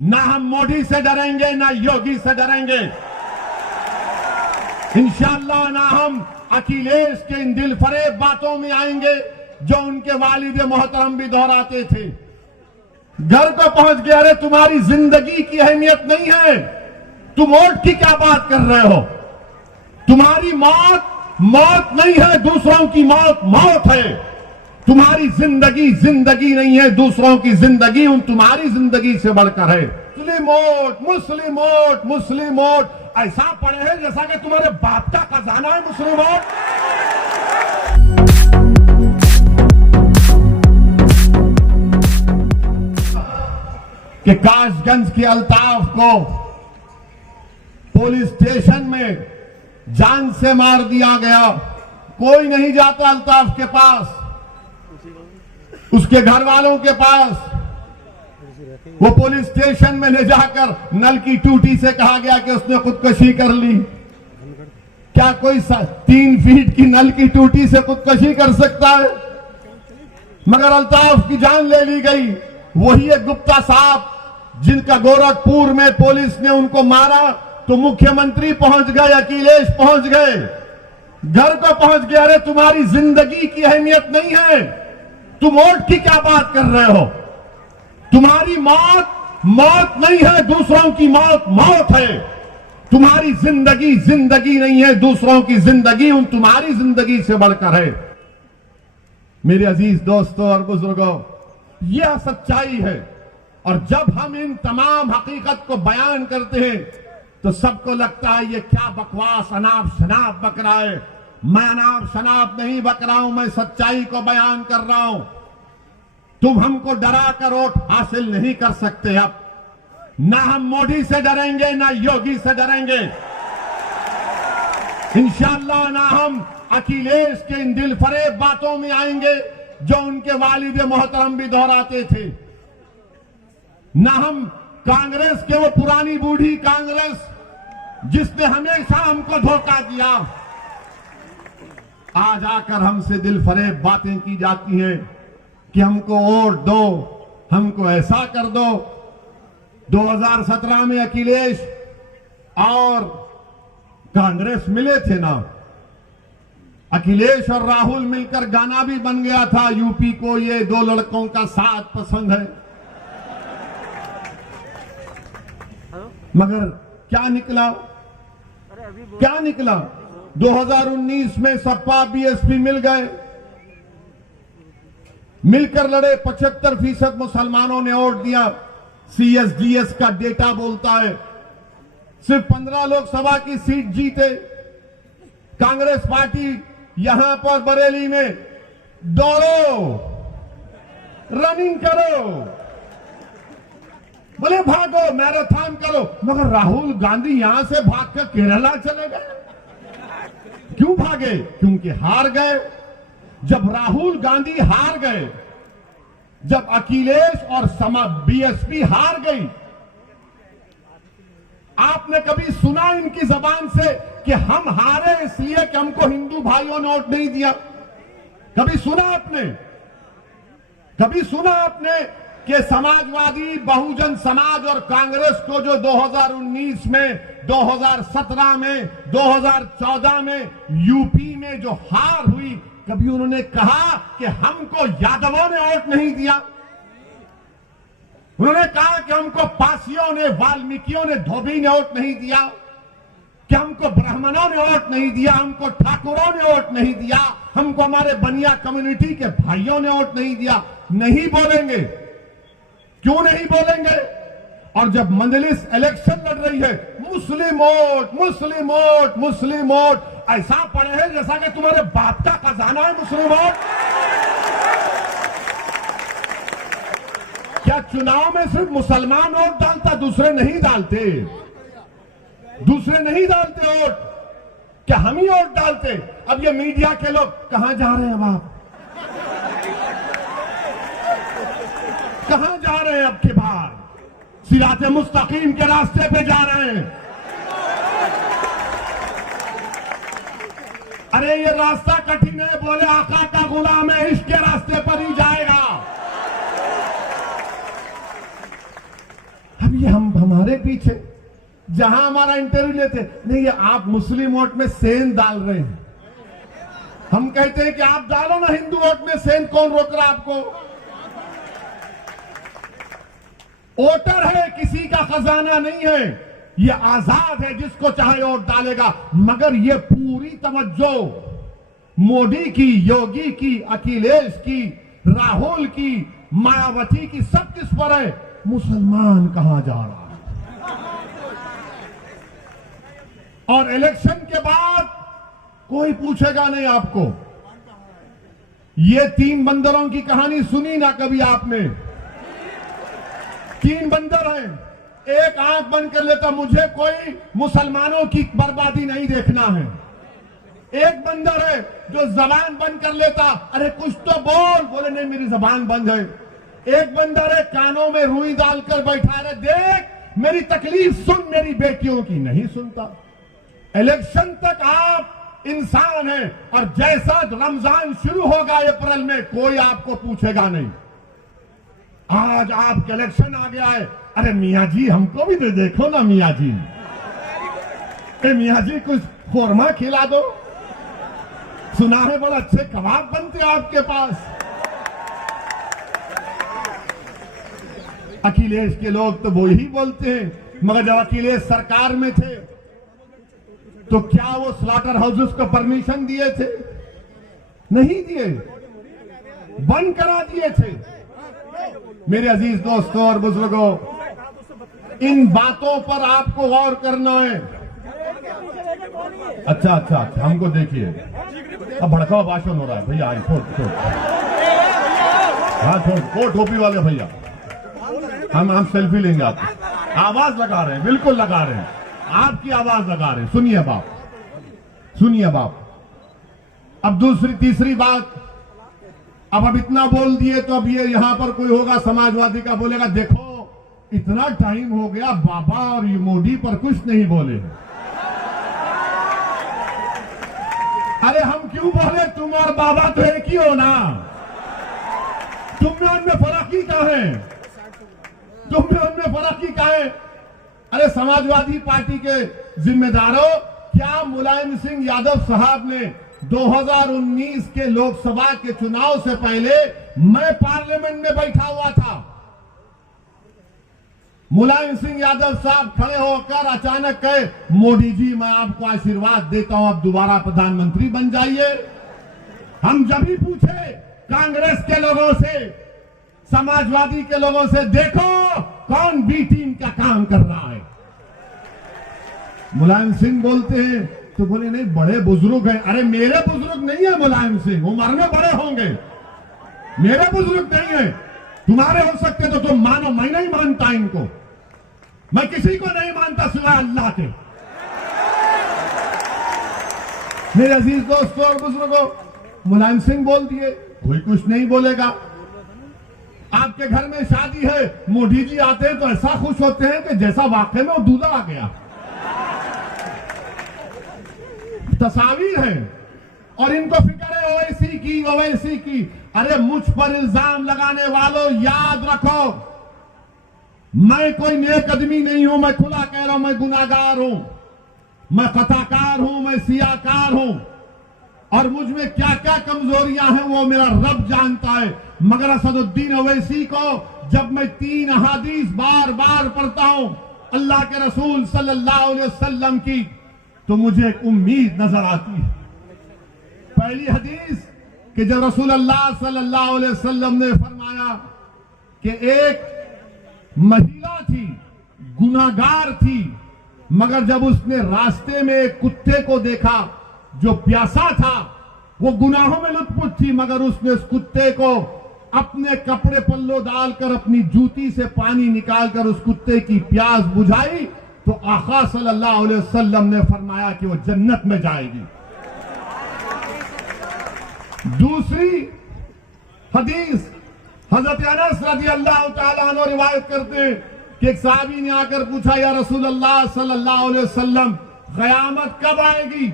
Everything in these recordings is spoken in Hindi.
ना हम मोदी से डरेंगे ना योगी से डरेंगे। इंशाअल्लाह ना हम अखिलेश के इन दिलफरेब बातों में आएंगे जो उनके वालिद मोहतरम भी दोहराते थे। घर को पहुंच गया, अरे तुम्हारी जिंदगी की अहमियत नहीं है, तुम वोट की क्या बात कर रहे हो? तुम्हारी मौत मौत नहीं है, दूसरों की मौत मौत है। तुम्हारी जिंदगी जिंदगी नहीं है, दूसरों की जिंदगी उन तुम्हारी जिंदगी से बढ़कर है। मुस्लिम वोट मुस्लिम वोट मुस्लिम वोट, ऐसा पड़े है जैसा कि तुम्हारे बाप का खजाना है मुस्लिम वोट। कि काशगंज के अल्ताफ को पुलिस स्टेशन में जान से मार दिया गया। कोई नहीं जाता अल्ताफ के पास, उसके घर वालों के पास। वो पुलिस स्टेशन में ले जाकर नल की टूटी से कहा गया कि उसने खुदकुशी कर ली। क्या कोई 3 फीट की नल की टूटी से खुदकुशी कर सकता है? मगर अल्ताफ की जान ले ली गई। वही एक गुप्ता साहब जिनका गोरखपुर में पुलिस ने उनको मारा तो मुख्यमंत्री पहुंच गए, अखिलेश पहुंच गए, घर को पहुंच गया। अरे तुम्हारी जिंदगी की अहमियत नहीं है, तुम वोट की क्या बात कर रहे हो? तुम्हारी मौत मौत नहीं है, दूसरों की मौत मौत है। तुम्हारी जिंदगी जिंदगी नहीं है, दूसरों की जिंदगी उन तुम्हारी जिंदगी से बढ़कर है। मेरे अजीज दोस्तों और बुजुर्गों, यह सच्चाई है। और जब हम इन तमाम हकीकत को बयान करते हैं तो सबको लगता है ये क्या बकवास अनाप शनाप बक रहा है। मैं अनाप शनाप नहीं बक रहा हूं, मैं सच्चाई को बयान कर रहा हूं। तुम हमको डरा कर वोट हासिल नहीं कर सकते। अब ना हम मोदी से डरेंगे ना योगी से डरेंगे। इंशाअल्लाह ना हम अखिलेश के इन दिलफरेब बातों में आएंगे जो उनके वालिद मोहतरम भी दोहराते थे। ना हम कांग्रेस के वो पुरानी बूढ़ी कांग्रेस जिसने हमेशा हमको धोखा दिया। आज आकर हमसे दिलफरेब बातें की जाती हैं कि हमको वोट दो, हमको ऐसा कर दो। 2017 में अखिलेश और कांग्रेस मिले थे ना, अखिलेश और राहुल मिलकर गाना भी बन गया था, यूपी को ये 2 लड़कों का साथ पसंद है। मगर क्या निकला? क्या निकला? 2019 में सपा बीएसपी मिल गए, मिलकर लड़े। 75% मुसलमानों ने वोट दिया। सीएसडीएस का डेटा बोलता है सिर्फ 15 लोकसभा की सीट जीते। कांग्रेस पार्टी यहां पर बरेली में दौड़ो, रनिंग करो, बोले भागो, मैराथन करो। मगर राहुल गांधी यहां से भागकर केरला चले गए। क्यों भागे? क्योंकि हार गए। जब राहुल गांधी हार गए, जब अखिलेश और बीएसपी हार गई, आपने कभी सुना इनकी जबान से कि हम हारे इसलिए कि हमको हिंदू भाइयों ने वोट नहीं दिया? कभी सुना आपने? कभी सुना आपने कि समाजवादी, बहुजन समाज और कांग्रेस को जो 2019 में, 2017 में, 2014 में यूपी में जो हार हुई, कभी उन्होंने कहा कि हमको यादवों ने वोट नहीं दिया? उन्होंने कहा कि हमको पासियों ने, वाल्मीकियों ने, धोबी ने वोट नहीं दिया? कि हमको ब्राह्मणों ने वोट नहीं दिया? हमको ठाकुरों ने वोट नहीं दिया? हमको हमारे बनिया कम्युनिटी के भाइयों ने वोट नहीं दिया? नहीं बोलेंगे। क्यों नहीं बोलेंगे? और जब मजलिस इलेक्शन लड़ रही है, मुस्लिम वोट मुस्लिम वोट मुस्लिम वोट, ऐसा पड़े है जैसा कि तुम्हारे बाप का खजाना है मुस्लिम वोट। क्या चुनाव में सिर्फ मुसलमान वोट डालता, दूसरे नहीं डालते? दूसरे नहीं डालते वोट? क्या हम ही वोट डालते? अब ये मीडिया के लोग कहां जा रहे हैं? अब आप कहां जा रहे हैं? अब के बाहर सिराते मुस्तकीम के रास्ते पे जा रहे हैं। अरे ये रास्ता कठिन है, बोले आका का गुलाम है, इश्क के रास्ते पर ही जाएगा। अब ये हमारे पीछे, जहां हमारा इंटरव्यू लेते, नहीं ये आप मुस्लिम वोट में सेंध डाल रहे हैं। हम कहते हैं कि आप डालो ना हिंदू वोट में सेंध, कौन रोक रहा आपको? वोटर है, किसी का खजाना नहीं है, ये आजाद है, जिसको चाहे वोट डालेगा। मगर ये पूरी तवज्जो मोदी की, योगी की, अखिलेश की, राहुल की, मायावती की, सब किस पर है? मुसलमान कहां जा रहा है। और इलेक्शन के बाद कोई पूछेगा नहीं आपको। ये 3 बंदरों की कहानी सुनी ना कभी आपने? 3 बंदर हैं, एक आंख बंद कर लेता, मुझे कोई मुसलमानों की बर्बादी नहीं देखना है। एक बंदर है जो जबान बंद कर लेता, अरे कुछ तो बोल, बोले नहीं मेरी जबान बंद है। एक बंदर है कानों में रुई डालकर बैठा रहे, देख मेरी तकलीफ सुन, मेरी बेटियों की नहीं सुनता। इलेक्शन तक आप इंसान हैं, और जैसा रमजान शुरू होगा अप्रैल में, कोई आपको पूछेगा नहीं। आज आपका इलेक्शन आ गया है, अरे मियाँ जी हमको भी दे देखो ना मियाँ जी, मियाँ जी कुछ खोरमा खिला दो, सुना है बड़ा अच्छे कबाब बनते हैं आपके पास। अखिलेश के लोग तो वो ही बोलते हैं, मगर जब अखिलेश सरकार में थे तो क्या वो स्लॉटर हाउसेस को परमिशन दिए थे? नहीं दिए, बंद करा दिए थे। मेरे अजीज दोस्तों और बुजुर्गों, इन बातों पर आपको गौर करना है। अच्छा, हमको देखिए, अब भड़काऊ भाषण हो रहा है भैया, छोड़ हाँ छोड़, को टोपी वाले भैया, हम सेल्फी लेंगे। आप आवाज लगा रहे हैं, बिल्कुल लगा रहे हैं, आपकी आवाज लगा रहे हैं। सुनिए बाप। अब दूसरी तीसरी बात, अब इतना बोल दिए तो अब ये यहां पर कोई होगा समाजवादी का, बोलेगा देखो इतना टाइम हो गया बाबा और ये मोदी पर कुछ नहीं बोले। अरे हम क्यों बोले? तुम और बाबा तो एक ही हो ना, तुम में उनमें फर्क ही क्या है? अरे समाजवादी पार्टी के जिम्मेदारों, क्या मुलायम सिंह यादव साहब ने 2019 के लोकसभा के चुनाव से पहले, मैं पार्लियामेंट में बैठा हुआ था, मुलायम सिंह यादव साहब खड़े होकर अचानक कहे, मोदी जी मैं आपको आशीर्वाद देता हूं, आप दोबारा प्रधानमंत्री बन जाइए। हम जब भी पूछे कांग्रेस के लोगों से, समाजवादी के लोगों से, देखो कौन बी टीम का काम कर रहा है, मुलायम सिंह बोलते हैं तो बोले नहीं बड़े बुजुर्ग हैं। अरे मेरे बुजुर्ग नहीं है मुलायम सिंह, उम्र में बड़े होंगे, मेरे बुजुर्ग नहीं है। तुम्हारे हो सकते तो तुम मानो, मैं नहीं मानता इनको, मैं किसी को नहीं मानता सिवाय अल्लाह के। मेरे अजीज दोस्तों और बुजुर्गों, मुलायम सिंह बोल दिए, कोई कुछ नहीं बोलेगा। आपके घर में शादी है, मोदी जी आते हैं तो ऐसा खुश होते हैं कि जैसा वाकई में वो दूल्हा आ गया। तस्वीर है, और इनको फिक्र है ओवैसी की। अरे मुझ पर इल्जाम लगाने वालों, याद रखो मैं कोई नेक आदमी नहीं हूं, मैं खुला कह रहा हूं, मैं गुनाहगार हूं, मैं खताकार हूं, मैं सियाकार हूं, और मुझ में क्या क्या कमजोरियां हैं वो मेरा रब जानता है। मगर असदुद्दीन ओवैसी को जब मैं 3 अहादीस बार बार पढ़ता हूं अल्लाह के रसूल सल्लल्लाहु अलैहि वसल्लम की, तो मुझे एक उम्मीद नजर आती है। पहली हदीस कि जब रसूल अल्लाह सल्लल्लाहु अलैहि वसल्लम ने फरमाया कि एक महिला थी, गुनाहगार थी, मगर जब उसने रास्ते में एक कुत्ते को देखा जो प्यासा था, वो गुनाहों में लुत्फुत थी, मगर उसने उस कुत्ते को अपने कपड़े पल्लो डालकर अपनी जूती से पानी निकालकर उस कुत्ते की प्यास बुझाई, तो आका सल्लल्लाहु अलैहि वसल्लम ने फरमाया कि वो जन्नत में जाएगी। दूसरी हदीस हजरत अनस रज़ियल्लाहु ताला अन्हु रिवायत करते हैं कि एक साहबी ने आकर पूछा, या रसूल अल्लाह सल्लल्लाहु अलैहि वसल्लम क़यामत कब आएगी?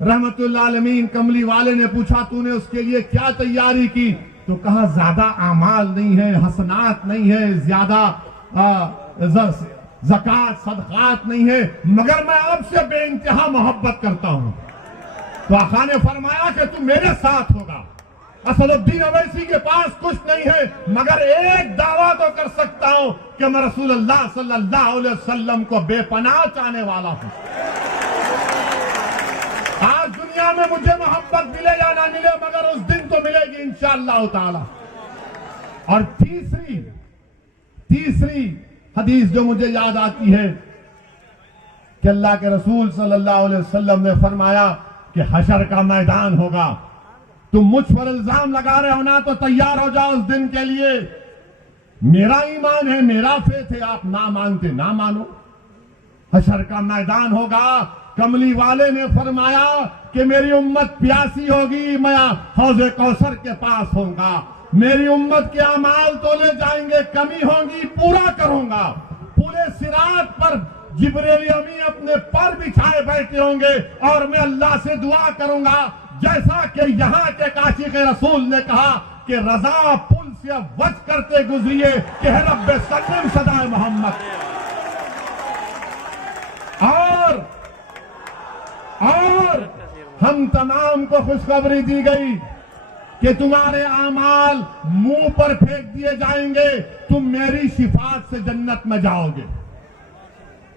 रहमतुल्लाह आलमीन कमली वाले ने पूछा, तूने उसके लिए क्या तैयारी की? तो कहा ज्यादा आमाल नहीं है, हसनात नहीं है, ज्यादा ज़कात सदकात नहीं है, मगर मैं आपसे बेइंतहा मोहब्बत करता हूं। तो आका ने फरमाया कि तू मेरे साथ होगा। असदुद्दीन अवैसी के पास कुछ नहीं है, मगर एक दावा तो कर सकता हूं कि मैं रसूलुल्लाह सल्लल्लाहु अलैहि वसल्लम को बेपनाह चाहने वाला हूं। आज दुनिया में मुझे मोहब्बत मिले या ना मिले, मगर उस दिन तो मिलेगी इंशाअल्लाह ताला। और तीसरी हदीस जो मुझे याद आती है कि अल्लाह के रसूल सल्लल्लाहु अलैहि वसल्लम ने फरमाया कि हशर का मैदान होगा, तुम मुझ पर इल्जाम लगा रहे हो ना, तो तैयार हो जाओ उस दिन के लिए। मेरा ईमान है, मेरा फेथ है, आप ना मानते ना मानो। हशर का मैदान होगा, कमली वाले ने फरमाया कि मेरी उम्मत प्यासी होगी, मैं हौज़े कौसर के पास होऊंगा, मेरी उम्मत के अमाल तोले जाएंगे, कमी होगी पूरा करूंगा। पूरे सिरात पर जिब्रील अमीन अपने पर बिछाए बैठे होंगे और मैं अल्लाह से दुआ करूंगा, जैसा कि यहाँ के काशी के रसूल ने कहा कि रजा पुल से वज करते गुजरिए कि है रब्बे सल्लम सदाए मोहम्मद। और हम तमाम को खुशखबरी दी गई कि तुम्हारे आमाल मुंह पर फेंक दिए जाएंगे, तुम मेरी शिफात से जन्नत में जाओगे।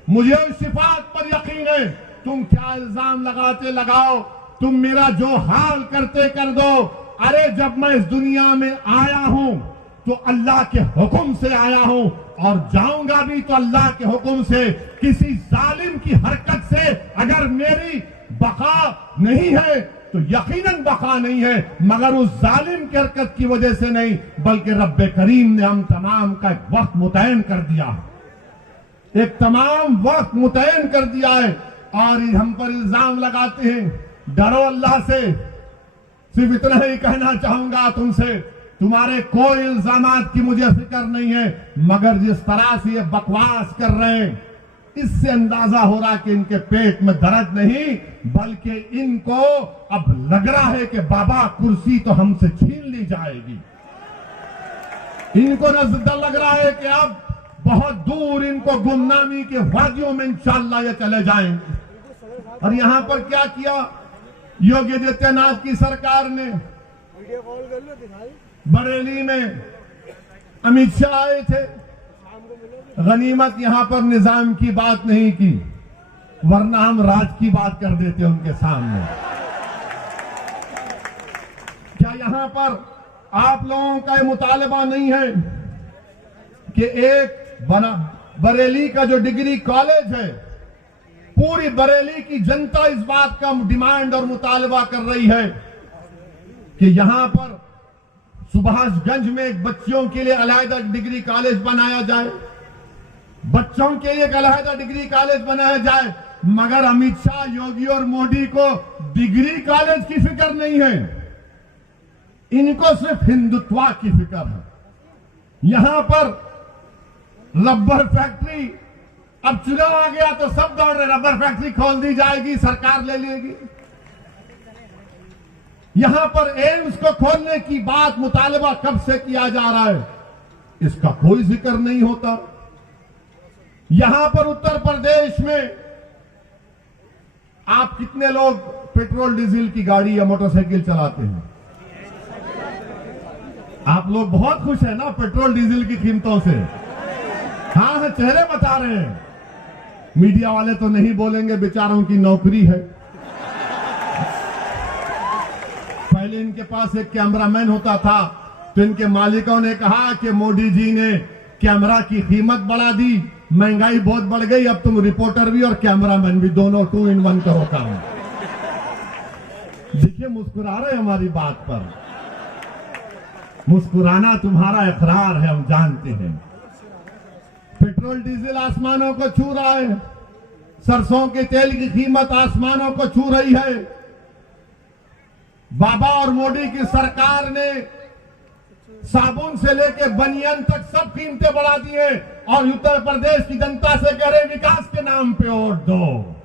मुझे उस शिफात पर यकीन है। तुम क्या इल्जाम लगाते लगाओ, तुम मेरा जो हाल करते कर दो। अरे जब मैं इस दुनिया में आया हूं तो अल्लाह के हुक्म से आया हूं और जाऊंगा भी तो अल्लाह के हुक्म से। किसी जालिम की हरकत से अगर मेरी बका नहीं है तो यकीनन बका नहीं है, मगर उस जालिम की हरकत की वजह से नहीं, बल्कि रब्बे करीम ने हम तमाम का एक वक्त मुतयन कर दिया है, एक तमाम वक्त मुतयन कर दिया है। और हम पर इल्जाम लगाते हैं। डरो अल्लाह से। सिर्फ इतना ही कहना चाहूंगा तुमसे, तुम्हारे कोई इल्जामात की मुझे फिक्र नहीं है, मगर जिस तरह से ये बकवास कर रहे हैं, इससे अंदाजा हो रहा कि इनके पेट में दर्द नहीं, बल्कि इनको अब लग रहा है कि बाबा कुर्सी तो हमसे छीन ली जाएगी। इनको नजर लग रहा है कि अब बहुत दूर इनको गुमनामी के वादियों में इंशाअल्लाह ये चले जाएंगे। और यहां पर क्या किया योगी आदित्यनाथ की सरकार ने? बरेली में अमित शाह आए थे, गनीमत यहां पर निजाम की बात नहीं की, वरना हम राज की बात कर देते उनके सामने। क्या यहां पर आप लोगों का मुतालबा नहीं है कि एक बरेली का जो डिग्री कॉलेज है, पूरी बरेली की जनता इस बात का डिमांड और मुतालबा कर रही है कि यहां पर सुभाषगंज में एक बच्चियों के लिए अलहदा डिग्री कॉलेज बनाया जाए, बच्चों के लिए एक अलहदा डिग्री कॉलेज बनाया जाए। मगर अमित शाह, योगी और मोदी को डिग्री कॉलेज की फिक्र नहीं है, इनको सिर्फ हिंदुत्व की फिक्र है। यहां पर रबर फैक्ट्री, अब चुनाव आ गया तो सब दौड़ रहे, रबर फैक्ट्री खोल दी जाएगी, सरकार ले लेगी। यहां पर एम्स को खोलने की बात मुतालबा कब से किया जा रहा है, इसका कोई जिक्र नहीं होता। यहां पर उत्तर प्रदेश में आप कितने लोग पेट्रोल डीजल की गाड़ी या मोटरसाइकिल चलाते हैं? आप लोग बहुत खुश हैं ना पेट्रोल डीजल की कीमतों से? हाँ, चेहरे बता रहे हैं। मीडिया वाले तो नहीं बोलेंगे, बेचारों की नौकरी है। पहले इनके पास एक कैमरामैन होता था, तो इनके मालिकों ने कहा कि मोदी जी ने कैमरा की कीमत बढ़ा दी, महंगाई बहुत बढ़ गई, अब तुम रिपोर्टर भी और कैमरामैन भी, दोनों 2 in 1 करो काम। देखिए मुस्कुरा रहे हमारी बात पर। मुस्कुराना तुम्हारा इकरार है, हम जानते हैं। पेट्रोल डीजल आसमानों को छू रहा है, सरसों के तेल की कीमत आसमानों को छू रही है। बाबा और मोदी की सरकार ने साबुन से लेकर बनियान तक सब कीमतें बढ़ा दी है और उत्तर प्रदेश की जनता से कह रहे विकास के नाम पे वोट दो।